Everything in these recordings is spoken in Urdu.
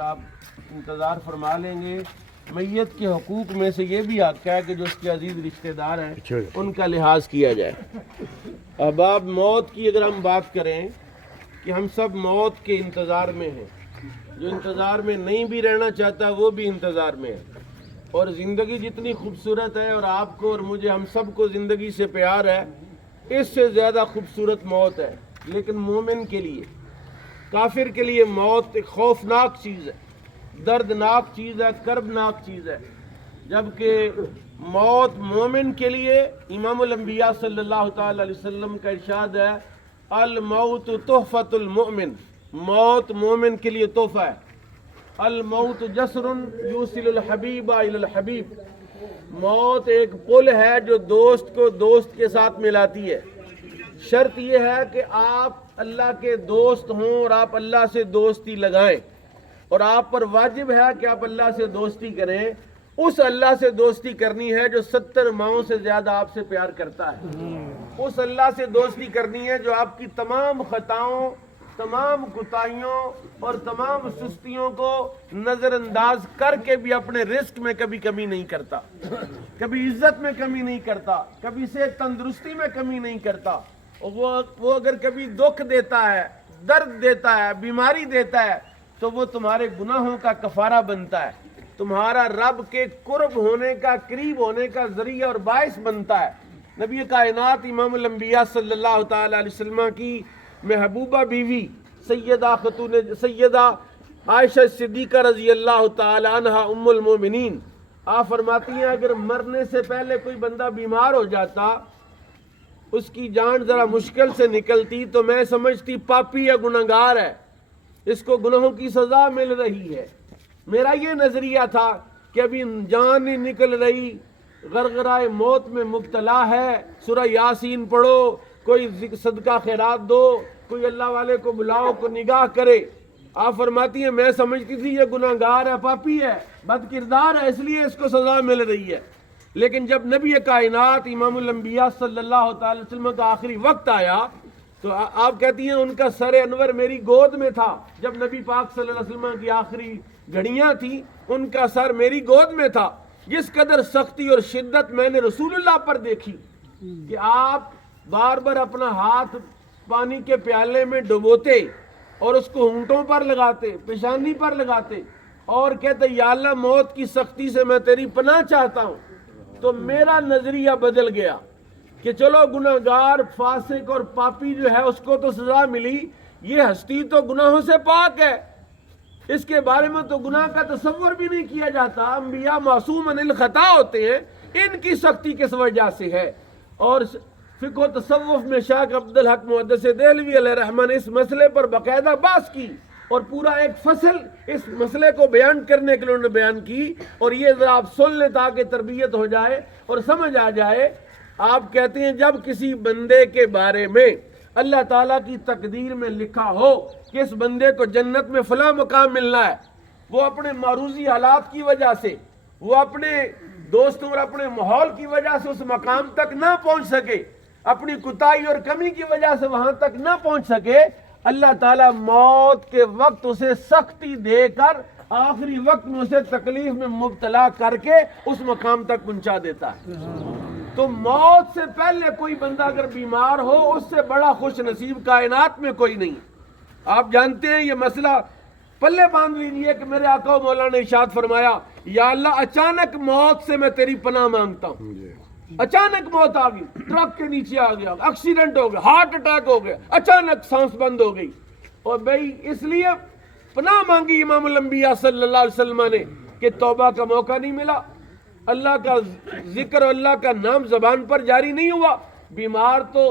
آپ انتظار فرما لیں گے۔ میت کے حقوق میں سے یہ بھی حق ہے کہ جو اس کے عزیز رشتہ دار ہیں ان کا لحاظ کیا جائے۔ احباب، موت کی اگر ہم بات کریں کہ ہم سب موت کے انتظار میں ہیں، جو انتظار میں نہیں بھی رہنا چاہتا وہ بھی انتظار میں ہے، اور زندگی جتنی خوبصورت ہے اور آپ کو اور مجھے ہم سب کو زندگی سے پیار ہے، اس سے زیادہ خوبصورت موت ہے۔ لیکن مومن کے لیے، کافر کے لیے موت ایک خوفناک چیز ہے، دردناک چیز ہے، کربناک چیز ہے، جبکہ موت مومن کے لیے امام الانبیاء صلی اللہ تعالی علیہ وسلم کا ارشاد ہے، الموت تحفۃ المؤمن، موت مومن کے لیے تحفہ ہے۔ الموت جسر یوصل الحبیب الی الحبیب، موت ایک پل ہے جو دوست کو دوست کے ساتھ ملاتی ہے۔ شرط یہ ہے کہ آپ اللہ کے دوست ہوں اور آپ اللہ سے دوستی لگائیں، اور آپ پر واجب ہے کہ آپ اللہ سے دوستی کریں۔ اس اللہ سے دوستی کرنی ہے جو 70 ماؤں سے زیادہ آپ سے پیار کرتا ہے۔ اس اللہ سے دوستی کرنی ہے جو آپ کی تمام خطاؤں، تمام کوتاہیوں اور تمام سستیوں کو نظر انداز کر کے بھی اپنے رزق میں کبھی کمی نہیں کرتا، کبھی عزت میں کمی نہیں کرتا، کبھی صحت تندرستی میں کمی نہیں کرتا۔ اور وہ اگر کبھی دکھ دیتا ہے، درد دیتا ہے، بیماری دیتا ہے، تو وہ تمہارے گناہوں کا کفارہ بنتا ہے، تمہارا رب کے قرب ہونے کا، قریب ہونے کا ذریعہ اور باعث بنتا ہے۔ نبی کائنات امام الانبیاء صلی اللہ تعالی علیہ وسلم کی محبوبہ بیوی سیدہ عائشہ صدیقہ رضی اللہ تعالی عنہ ام المومنین، آپ فرماتی ہیں اگر مرنے سے پہلے کوئی بندہ بیمار ہو جاتا، اس کی جان ذرا مشکل سے نکلتی، تو میں سمجھتی پاپی یا گناہگار ہے، اس کو گناہوں کی سزا مل رہی ہے۔ میرا یہ نظریہ تھا کہ ابھی جان نہیں نکل رہی، غرغرائے موت میں مبتلا ہے، سورہ یاسین پڑھو، کوئی صدقہ خیرات دو، کوئی اللہ والے کو بلاؤ، کو نگاہ کرے۔ آپ فرماتی ہیں میں سمجھتی تھی یہ گناہگار ہے، پاپی ہے، بد کردار ہے، اس لیے اس کو سزا مل رہی ہے۔ لیکن جب نبی کائنات امام الانبیاء صلی اللہ تعالی وسلم کا آخری وقت آیا تو آپ کہتی ہیں ان کا سر انور میری گود میں تھا۔ جب نبی پاک صلی اللہ علیہ وسلم کی آخری گھڑیاں تھیں، ان کا سر میری گود میں تھا۔ جس قدر سختی اور شدت میں نے رسول اللہ پر دیکھی کہ آپ بار بار اپنا ہاتھ پانی کے پیالے میں ڈبوتے اور اس کو ہونٹوں پر لگاتے، پیشانی پر لگاتے، اور کہتے یا اللہ موت کی سختی سے میں تیری پناہ چاہتا ہوں، تو میرا نظریہ بدل گیا کہ چلو گناہگار، فاسق اور پاپی جو ہے اس کو تو سزا ملی، یہ ہستی تو گناہوں سے پاک ہے، اس کے بارے میں تو گناہ کا تصور بھی نہیں کیا جاتا۔ انبیاء معصوم عن الخطا ہوتے ہیں، ان کی سختی کس وجہ سے ہے؟ اور فقہ و تصوف میں شیخ عبدالحق محدث دہلوی علیہ رحمہ نے اس مسئلے پر باقاعدہ بحث کی، اور پورا ایک فصل اس مسئلے کو بیان کرنے کے لیے انہوں نے بیان کی، اور یہ ذرا آپ سن لیں تاکہ تربیت ہو جائے اور سمجھ آ جائے۔ آپ کہتے ہیں جب کسی بندے کے بارے میں اللہ تعالیٰ کی تقدیر میں لکھا ہو کہ اس بندے کو جنت میں فلاں مقام ملنا ہے، وہ اپنے معروضی حالات کی وجہ سے، وہ اپنے دوستوں اور اپنے ماحول کی وجہ سے اس مقام تک نہ پہنچ سکے، اپنی کوتاہی اور کمی کی وجہ سے وہاں تک نہ پہنچ سکے، اللہ تعالیٰ موت کے وقت اسے سختی دے کر آخری وقت میں اسے تکلیف میں مبتلا کر کے اس مقام تک پہنچا دیتا ہے۔ تو موت سے پہلے کوئی بندہ اگر بیمار ہو، اس سے بڑا خوش نصیب کائنات میں کوئی نہیں۔ آپ جانتے ہیں یہ مسئلہ پلے باندھ لیجئے کہ میرے آقا و مولا نے ارشاد فرمایا یا اللہ اچانک موت سے میں تیری پناہ مانگتا ہوں۔ اچانک موت آ گئی، ٹرک کے نیچے آ گیا، ایکسیڈنٹ ہو گیا، ہارٹ اٹیک ہو گیا، اچانک سانس بند ہو گئی، اور بھئی اس لیے پناہ مانگی امام الانبیاء صلی اللہ علیہ وسلم نے کہ توبہ کا موقع نہیں ملا، اللہ کا ذکر اور اللہ کا نام زبان پر جاری نہیں ہوا۔ بیمار تو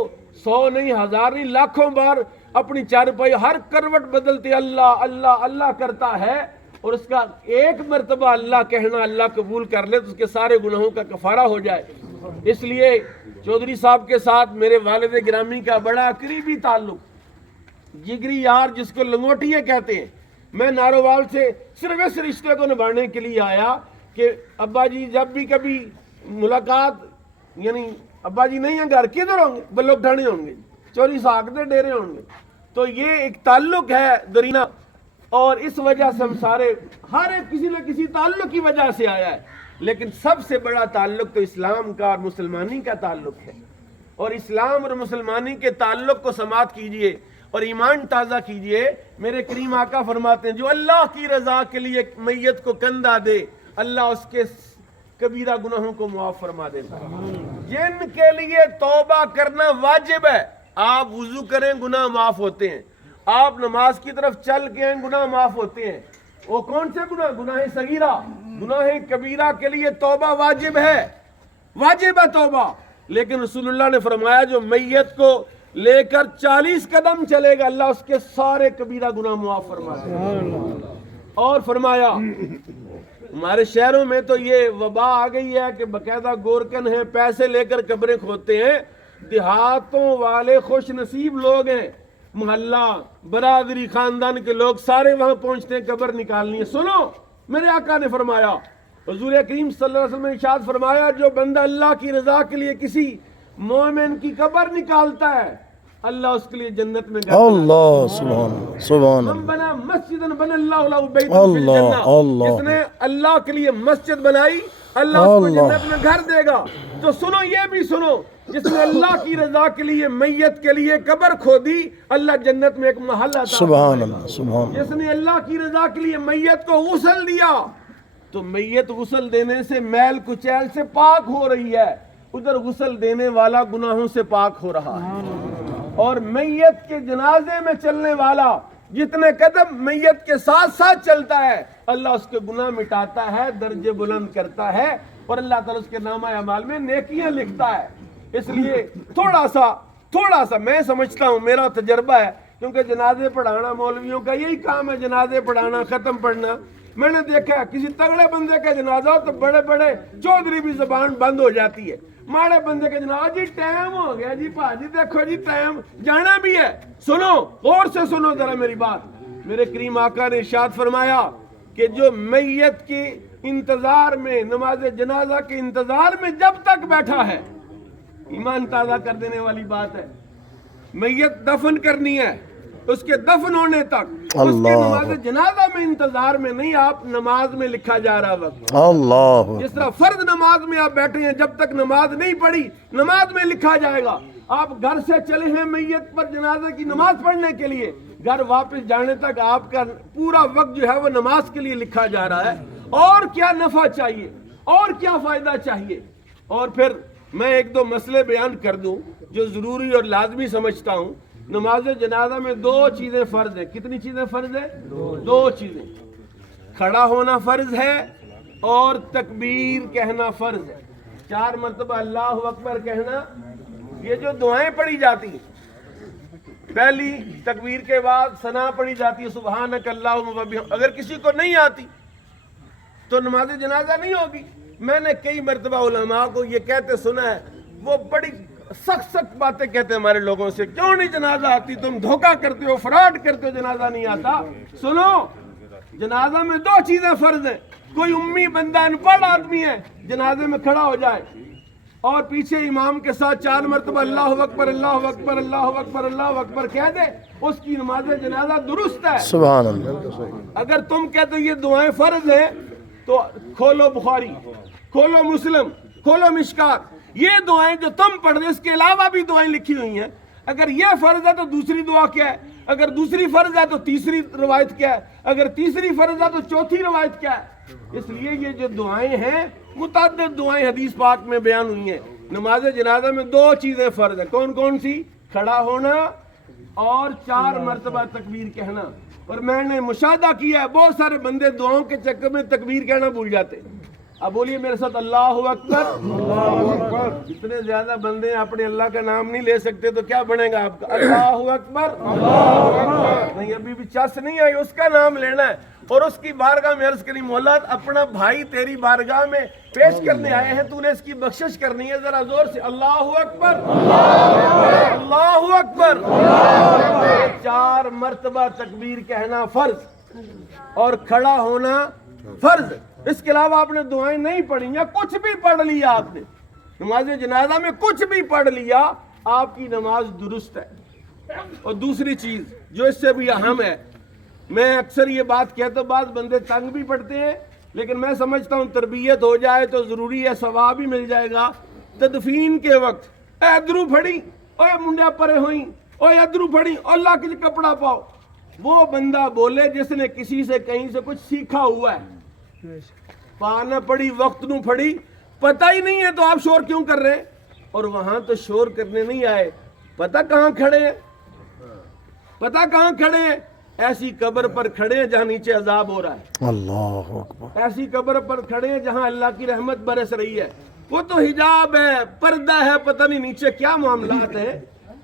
100 نہیں، 1000 نہیں، لاکھوں بار اپنی چارپائی ہر کروٹ بدلتے اللہ اللہ اللہ کرتا ہے، اور اس کا ایک مرتبہ اللہ کہنا اللہ قبول کر لے تو اس کے سارے گناہوں کا کفارہ ہو جائے۔ اس لیے چودھری صاحب کے ساتھ میرے والد گرامی کا بڑا قریبی تعلق، جگری یار جس کو لنگوٹیے کہتے ہیں۔ میں نارووال سے صرف اس رشتے کو نبھانے کے لیے آیا کہ ابا جی جب بھی کبھی ملاقات، یعنی ابا جی نہیں ہیں گھر، کدھر ہوں گے؟ بلوک ڈھانے ہوں گے، چوری ساکھ دے ڈیرے ہوں گے۔ تو یہ ایک تعلق ہے درینہ اور اس وجہ سے ہم سارے ہر ایک کسی نہ کسی تعلق کی وجہ سے آیا ہے، لیکن سب سے بڑا تعلق تو اسلام کا اور مسلمانی کا تعلق ہے، اور اسلام اور مسلمانی کے تعلق کو سماعت کیجئے اور ایمان تازہ کیجئے۔ میرے کریم آقا فرماتے ہیں جو اللہ کی رضا کے لیے میت کو کندھا دے اللہ اس کے کبیرہ گناہوں کو معاف فرما دیتا ہے۔ جن کے لیے توبہ کرنا واجب ہے، آپ وضو کریں گناہ معاف ہوتے ہیں، آپ نماز کی طرف چل کے ہیں گناہ معاف ہوتے ہیں۔ وہ کون سے گناہ؟ گناہ صغیرہ، گناہ کبیرہ کے لیے توبہ واجب ہے، واجب ہے توبہ۔ لیکن رسول اللہ نے فرمایا جو میت کو لے کر 40 قدم چلے گا اللہ اس کے سارے کبیرہ گناہ معاف فرما دے گا۔ اور فرمایا ہمارے شہروں میں تو یہ وبا آ گئی ہے کہ باقاعدہ گورکن ہیں، پیسے لے کر قبریں کھودتے ہیں۔ دیہاتوں والے خوش نصیب لوگ ہیں، محلہ برادری خاندان کے لوگ سارے وہاں پہنچتے ہیں قبر نکالنی ہے۔ سنو میرے آقا نے فرمایا، حضور کریم صلی اللہ علیہ وسلم نے ارشاد فرمایا جو بندہ اللہ کی رضا کے لیے کسی مومن کی قبر نکالتا ہے اللہ اس کے لیے جنت میں گھر اللہ سبحان ہم بنا مسجد بن اللہ له بیت فی الجنہ، جس نے اللہ کے لیے مسجد بنائی اللہ اس کو جنت میں گھر دے گا۔ تو سنو یہ بھی سنو، جس نے اللہ کی رضا کے لیے میت کے لیے قبر کھودی اللہ جنت میں ایک محل عطا سبحان اللہ سبحان جس نے اللہ کی رضا کے لیے میت کو غسل دیا تو میت غسل دینے سے میل کچیل سے پاک ہو رہی ہے، ادھر غسل دینے والا گناہوں سے پاک ہو رہا ہے۔ اور میت کے جنازے میں چلنے والا جتنے قدم میت کے ساتھ ساتھ چلتا ہے اللہ اس کے گناہ مٹاتا ہے، درجے بلند کرتا ہے، اور اللہ تعالیٰ اس کے نامہ اعمال میں نیکیاں لکھتا ہے۔ اس لیے تھوڑا سا میں سمجھتا ہوں، میرا تجربہ ہے، کیونکہ جنازے پڑھانا مولویوں کا یہی کام ہے، جنازے پڑھانا، ختم پڑھنا۔ میں نے دیکھا کسی تگڑے بندے کا جنازہ تو بڑے بڑے چودھری بھی زبان بند ہو جاتی ہے، ماڑے بندے کا جنازہ جی ٹائم ہو گیا جی پاجی دیکھو جی ٹائم جانا بھی ہے۔ سنو غور سے سنو ذرا میری بات، میرے کریم آقا نے ارشاد فرمایا کہ جو میت کے انتظار میں، نماز جنازہ کے انتظار میں جب تک بیٹھا ہے، ایمان تازہ کر دینے والی بات ہے، میت دفن کرنی ہے، اس کے دفن ہونے تک اس کے نماز جنازہ میں انتظار میں نہیں، آپ نماز میں لکھا جا رہا وقت۔ اللہ جس طرح فرض نماز میں آپ بیٹھے ہیں جب تک نماز نہیں پڑھی نماز میں لکھا جائے گا، آپ گھر سے چلے ہیں میت پر جنازے کی نماز پڑھنے کے لیے، گھر واپس جانے تک آپ کا پورا وقت جو ہے وہ نماز کے لیے لکھا جا رہا ہے۔ اور کیا نفع چاہیے، اور کیا فائدہ چاہیے؟ اور پھر میں ایک دو مسئلے بیان کر دوں جو ضروری اور لازمی سمجھتا ہوں۔ نماز جنازہ میں دو چیزیں فرض ہیں۔ کتنی چیزیں فرض ہیں؟ دو چیزیں، کھڑا ہونا فرض ہے اور تکبیر کہنا فرض ہے، 4 مرتبہ اللہ اکبر کہنا۔ یہ جو دعائیں پڑھی جاتی ہیں، پہلی تکبیر کے بعد ثنا پڑھی جاتی ہے سبحانک اللہم وبحمدک، اگر کسی کو نہیں آتی تو نماز جنازہ نہیں ہوگی۔ میں نے کئی مرتبہ علماء کو یہ کہتے سنا ہے، وہ بڑی سخت باتیں کہتے ہیں ہمارے لوگوں سے، کیوں نہیں جنازہ آتی، تم دھوکہ کرتے ہو، فراڈ کرتے ہو، جنازہ نہیں آتا۔ سنو، جنازہ میں دو چیزیں فرض ہیں۔ کوئی امی بندہ ان پڑھ آدمی ہے جنازے میں کھڑا ہو جائے اور پیچھے امام کے ساتھ 4 مرتبہ اللہ اکبر اللہ اکبر اللہ اکبر اللہ اکبر کہہ دے، اس کی نماز جنازہ درست ہے۔ سبحان اللہ۔ اگر تم کہتے ہو یہ دعائیں فرض ہیں تو کھولو بخاری، کھولو مسلم، کھولو مشکات، یہ دعائیں جو تم پڑھ رہے اس کے علاوہ بھی دعائیں لکھی ہوئی ہیں۔ اگر یہ فرض ہے تو دوسری دعا کیا ہے، اگر دوسری فرض ہے تو تیسری روایت کیا ہے، اگر تیسری فرض ہے تو چوتھی روایت کیا ہے۔ اس لیے یہ جو دعائیں ہیں متعدد دعائیں حدیث پاک میں بیان ہوئی ہیں۔ نماز جنازہ میں دو چیزیں فرض ہیں، کون کون سی؟ کھڑا ہونا اور 4 مرتبہ تکبیر کہنا۔ اور میں نے مشاہدہ کیا ہے بہت سارے بندے دعاؤں کے چکر میں تکبیر کہنا بھول جاتے۔ اب بولیے میرے ساتھ اللہ اکبر۔ اللہ اکبر۔ جتنے زیادہ بندے اپنے اللہ کا نام نہیں لے سکتے تو کیا بنے گا آپ کا؟ اللہ اکبر۔ اللہ اکبر۔ نہیں، ابھی بھی چس نہیں آئی، اس کا نام لینا ہے اور اس کی بارگاہ میں عرض کریں مولا اپنا بھائی تیری بارگاہ میں پیش کرنے آئے ہیں، تو نے اس کی بخشش کرنی ہے، ذرا زور سے اللہ اکبر۔ اللہ اکبر۔ 4 مرتبہ تکبیر کہنا فرض اور کھڑا ہونا فرض۔ اس کے علاوہ آپ نے دعائیں نہیں پڑھی یا کچھ بھی پڑھ لیا، آپ نے نماز جنازہ میں کچھ بھی پڑھ لیا، آپ کی نماز درست ہے۔ اور دوسری چیز جو اس سے بھی اہم ہے، میں اکثر یہ بات کہتا ہوں، بعض بندے تنگ بھی پڑتے ہیں، لیکن میں سمجھتا ہوں تربیت ہو جائے تو ضروری ہے، ثواب بھی مل جائے گا۔ تدفین کے وقت اے ادرو پھڑی، اوے منڈیا پرے ہوئیں، اوے ادرو پھڑی، اللہ کے کپڑا پاؤ، وہ بندہ بولے جس نے کسی سے کہیں سے کچھ سیکھا ہوا ہے۔ پانا پڑی وقت نو پھڑی، پتہ ہی نہیں ہے تو آپ شور کیوں کر رہے ہیں؟ اور وہاں تو شور کرنے نہیں آئے، پتہ کہاں کھڑے ہیں، پتہ کہاں کھڑے ہیں؟ ایسی قبر پر کھڑے ہیں جہاں نیچے عذاب ہو رہا ہے، اللہ اکبر، ایسی قبر پر کھڑے ہیں جہاں اللہ کی رحمت برس رہی ہے، وہ تو حجاب ہے، پردہ ہے، پتہ نہیں نیچے کیا معاملات ہیں۔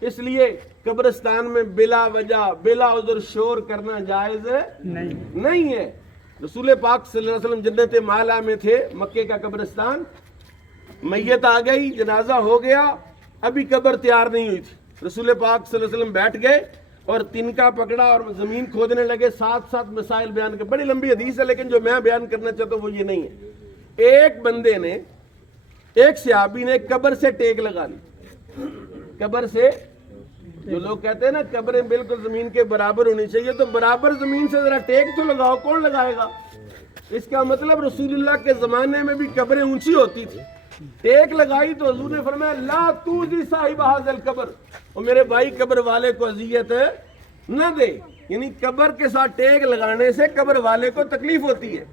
اس لیے قبرستان میں بلا وجہ بلا عذر شور کرنا جائز نہیں ہے۔ رسول پاک صلی اللہ علیہ وسلم جنت مالا میں تھے، مکے کا قبرستان، میت آ گئی، جنازہ ہو گیا، ابھی قبر تیار نہیں ہوئی تھی، رسول پاک صلی اللہ علیہ وسلم بیٹھ گئے اور تنکا پکڑا اور زمین کھودنے لگے، ساتھ مسائل بیان کر، بڑی لمبی حدیث ہے لیکن جو میں بیان کرنا چاہتا ہوں وہ یہ نہیں ہے۔ ایک بندے نے، ایک صحابی نے قبر سے ٹیک لگا لی، قبر سے، جو لوگ کہتے ہیں نا قبریں بالکل زمین کے برابر ہونی چاہیے، تو برابر زمین سے ذرا ٹیک تو لگاؤ، کون لگائے گا؟ اس کا مطلب رسول اللہ کے زمانے میں بھی قبریں اونچی ہوتی تھی، ٹیک لگائی تو حضور نے فرمایا لا توذی صاحب ھذا القبر، اور میرے بھائی قبر والے کو اذیت نہ دے، یعنی قبر کے ساتھ ٹیک لگانے سے قبر والے کو تکلیف ہوتی ہے۔